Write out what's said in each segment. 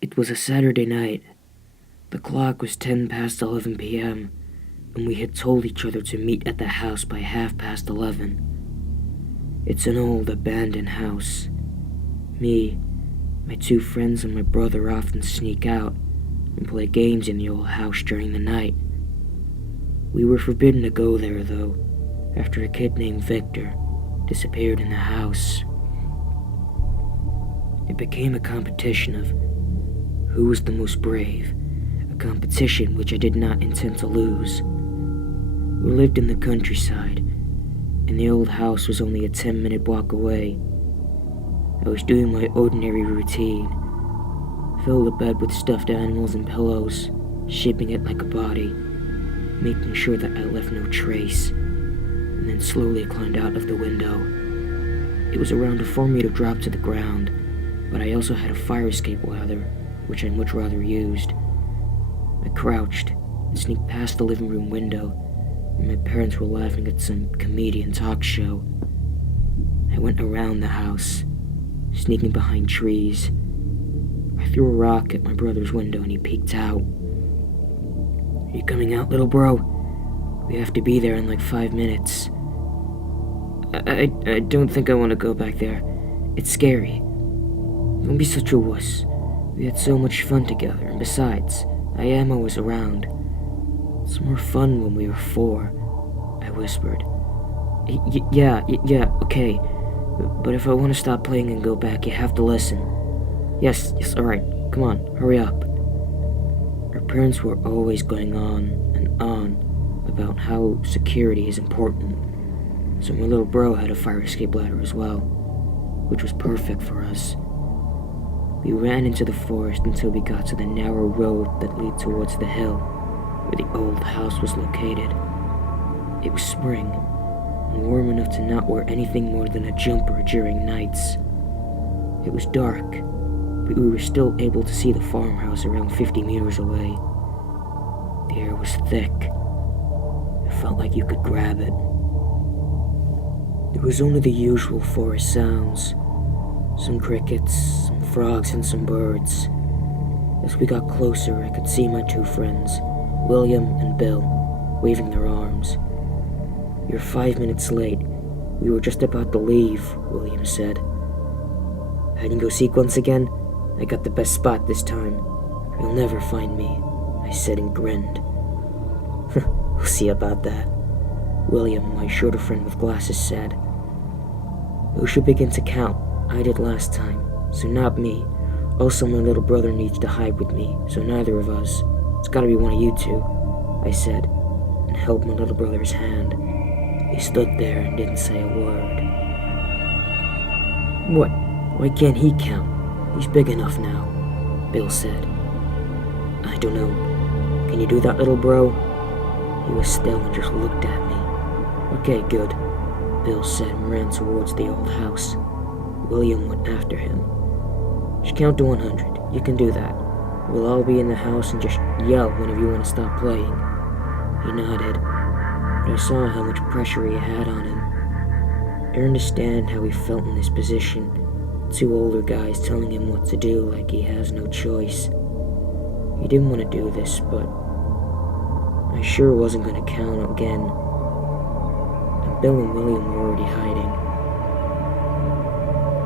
It was a Saturday night. The clock was 10 past 11 p.m., and we had told each other to meet at the house by 11:30. It's an old, abandoned house. Me, my two friends, and my brother often sneak out and play games in the old house during the night. We were forbidden to go there, though, after a kid named Victor disappeared in the house. It became a competition of who was the most brave, a competition which I did not intend to lose. We lived in the countryside, and the old house was only a 10-minute walk away. I was doing my ordinary routine, fill the bed with stuffed animals and pillows, shaping it like a body, making sure that I left no trace, and then slowly climbed out of the window. It was around a 4-meter drop to the ground, but I also had a fire escape ladder, which I much rather used. I crouched and sneaked past the living room window, where my parents were laughing at some comedian talk show. I went around the house, sneaking behind trees. I threw a rock at my brother's window and he peeked out. "Are you coming out, little bro? We have to be there in like 5 minutes. I don't think I want to go back there. It's scary. Don't be such a wuss. We had so much fun together, and besides, I am always around. It's more fun when we were 4, I whispered. Yeah, okay. But if I want to stop playing and go back, you have to listen. Yes, alright. Come on, hurry up." Our parents were always going on and on about how security is important, so my little bro had a fire escape ladder as well, which was perfect for us. We ran into the forest until we got to the narrow road that led towards the hill where the old house was located. It was spring, and warm enough to not wear anything more than a jumper during nights. It was dark, but we were still able to see the farmhouse around 50 meters away. The air was thick. It felt like you could grab it. There was only the usual forest sounds. Some crickets, some frogs, and some birds. As we got closer, I could see my two friends, William and Bill, waving their arms. "You're 5 minutes late. We were just about to leave," William said. "Hide and go seek once again? I got the best spot this time. You'll never find me," I said and grinned. "We'll see about that," William, my shorter friend with glasses, said. "Who should begin to count? I did last time, so not me. Also, my little brother needs to hide with me, so neither of us. It's gotta be one of you two," I said, and held my little brother's hand. He stood there and didn't say a word. "What? Why can't he count? He's big enough now," Bill said. "I don't know. Can you do that, little bro?" He was still and just looked at me. "Okay, good," Bill said and ran towards the old house. William went after him. "Just count to 100. You can do that. We'll all be in the house and just yell whenever you want to stop playing." He nodded, but I saw how much pressure he had on him. I understand how he felt in this position. 2 older guys telling him what to do like he has no choice. He didn't want to do this, but I sure wasn't going to count again. And Bill and William were already hiding.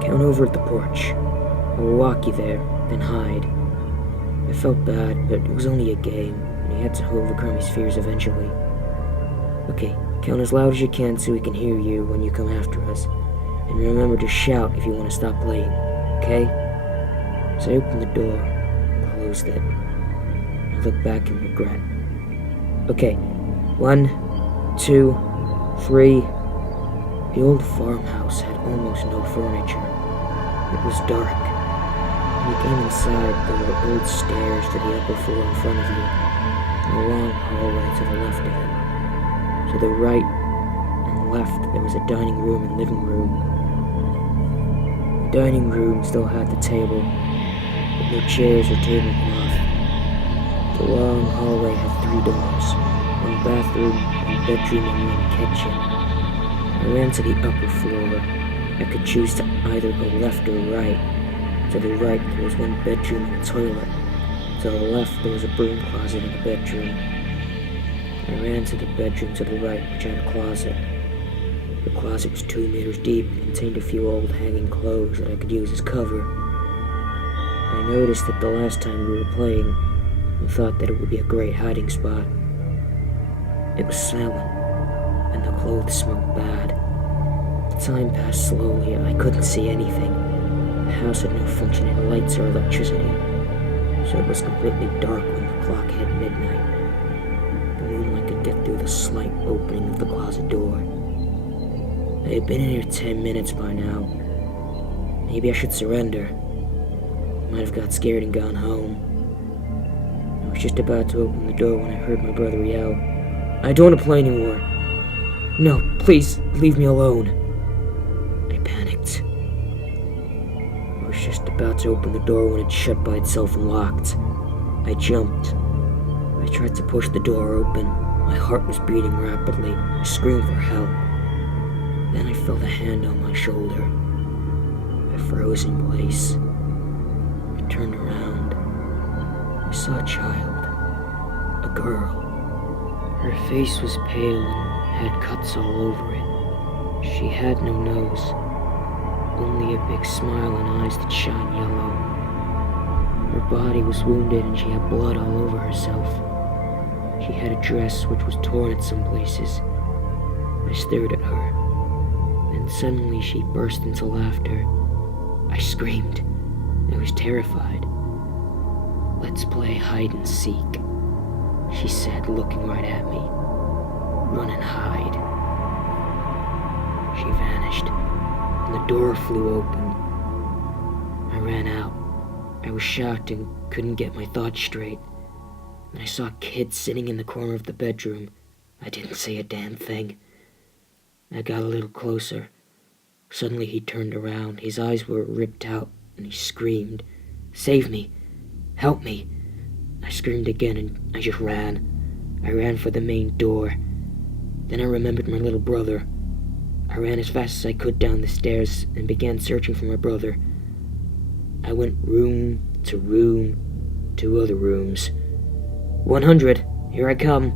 "Count over at the porch. I will walk you there, then hide." I felt bad, but it was only a game, and he had to overcome his fears eventually. "Okay, count as loud as you can so we can hear you when you come after us. And remember to shout if you want to stop playing, okay?" So I opened the door, closed it. I looked back in regret. "Okay, 1, 2, 3. The old farmhouse had almost no furniture. It was dark. When you came inside, there were old stairs to the upper floor in front of you, and a long hallway to the left of it. To the right and left, there was a dining room and living room. The dining room still had the table, but no chairs or tablecloth. The long hallway had 3 doors, 1 bathroom, 1 bedroom, and 1 kitchen. I ran to the upper floor. I could choose to either go left or right, To the right, there was one bedroom and a toilet. To the left, there was a broom closet in the bedroom. I ran to the bedroom to the right, which had a closet. The closet was 2 meters deep and contained a few old hanging clothes that I could use as cover. I noticed that the last time we were playing, I thought that it would be a great hiding spot. It was silent, and the clothes smelled bad. The time passed slowly, and I couldn't see anything. The house had no functioning lights or electricity, so it was completely dark when the clock hit midnight. The moonlight could get through the slight opening of the closet door. I had been in here 10 minutes by now. Maybe I should surrender. Might have got scared and gone home. I was just about to open the door when I heard my brother yell, "I don't want to play anymore. No, please, leave me alone." I panicked. I was just about to open the door when it shut by itself and locked. I jumped. I tried to push the door open. My heart was beating rapidly. I screamed for help. Then I felt a hand on my shoulder. I froze in place. I turned around. I saw a child. A girl. Her face was pale and had cuts all over it. She had no nose, only a big smile and eyes that shone yellow. Her body was wounded and she had blood all over herself. She had a dress which was torn in some places. I stared at her. Then suddenly she burst into laughter. I screamed. I was terrified. "Let's play hide and seek," she said, looking right at me. "Run and hide." She vanished, and the door flew open. I ran out. I was shocked and couldn't get my thoughts straight. Then I saw a kid sitting in the corner of the bedroom. I didn't say a damn thing. I got a little closer. Suddenly he turned around. His eyes were ripped out, and he screamed, "Save me! Help me!" I screamed again, and I just ran. I ran for the main door. Then I remembered my little brother. I ran as fast as I could down the stairs and began searching for my brother. I went room to other rooms. 100, here I come.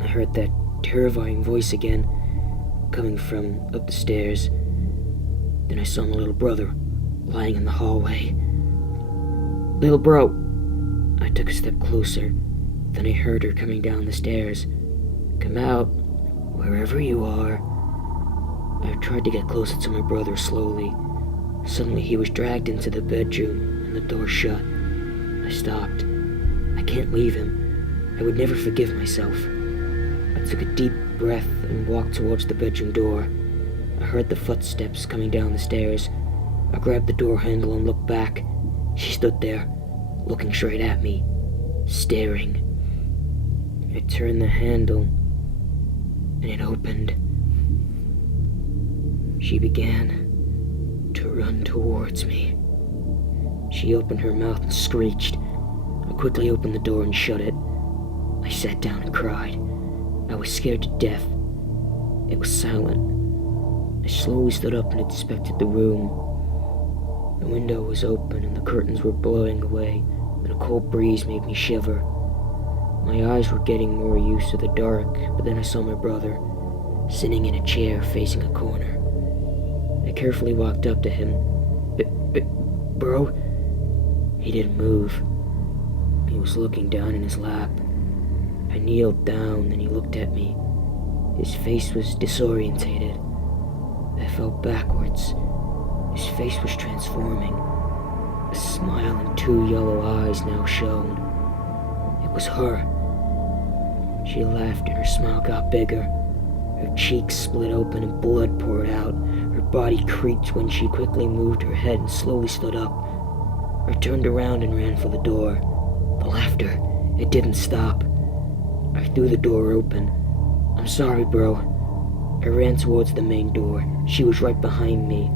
I heard that terrifying voice again, coming from up the stairs. Then I saw my little brother lying in the hallway. "Little bro." I took a step closer. Then I heard her coming down the stairs. "Come out, wherever you are." I tried to get closer to my brother slowly. Suddenly he was dragged into the bedroom and the door shut. I stopped. I can't leave him. I would never forgive myself. I took a deep breath and walked towards the bedroom door. I heard the footsteps coming down the stairs. I grabbed the door handle and looked back. She stood there, looking straight at me, staring. I turned the handle, and it opened. She began to run towards me. She opened her mouth and screeched. I quickly opened the door and shut it. I sat down and cried. I was scared to death. It was silent. I slowly stood up and inspected the room. The window was open and the curtains were blowing away, and a cold breeze made me shiver. My eyes were getting more used to the dark, but then I saw my brother, sitting in a chair facing a corner. I carefully walked up to him. Bro? He didn't move. He was looking down in his lap. I kneeled down and he looked at me. His face was disorientated. I fell backwards. His face was transforming. A smile and 2 yellow eyes now shone. It was her. She laughed and her smile got bigger. Her cheeks split open and blood poured out. Her body creaked when she quickly moved her head and slowly stood up. I turned around and ran for the door. The laughter, it didn't stop. I threw the door open. "I'm sorry, bro." I ran towards the main door. She was right behind me,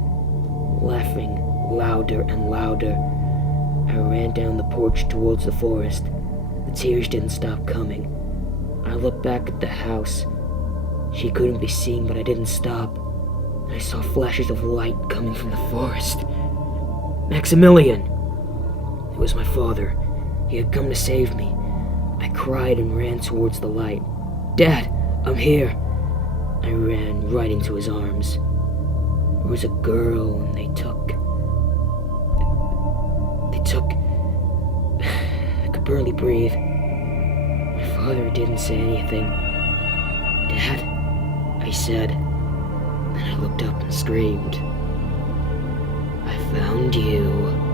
laughing louder and louder. I ran down the porch towards the forest. The tears didn't stop coming. I looked back at the house. She couldn't be seen, but I didn't stop. I saw flashes of light coming from the forest. Maximilian! It was my father. He had come to save me. I cried and ran towards the light. Dad, I'm here! I ran right into his arms. There was a girl, and they took... I could barely breathe. My father didn't say anything. Dad, I said. Then I looked up and screamed. I found you.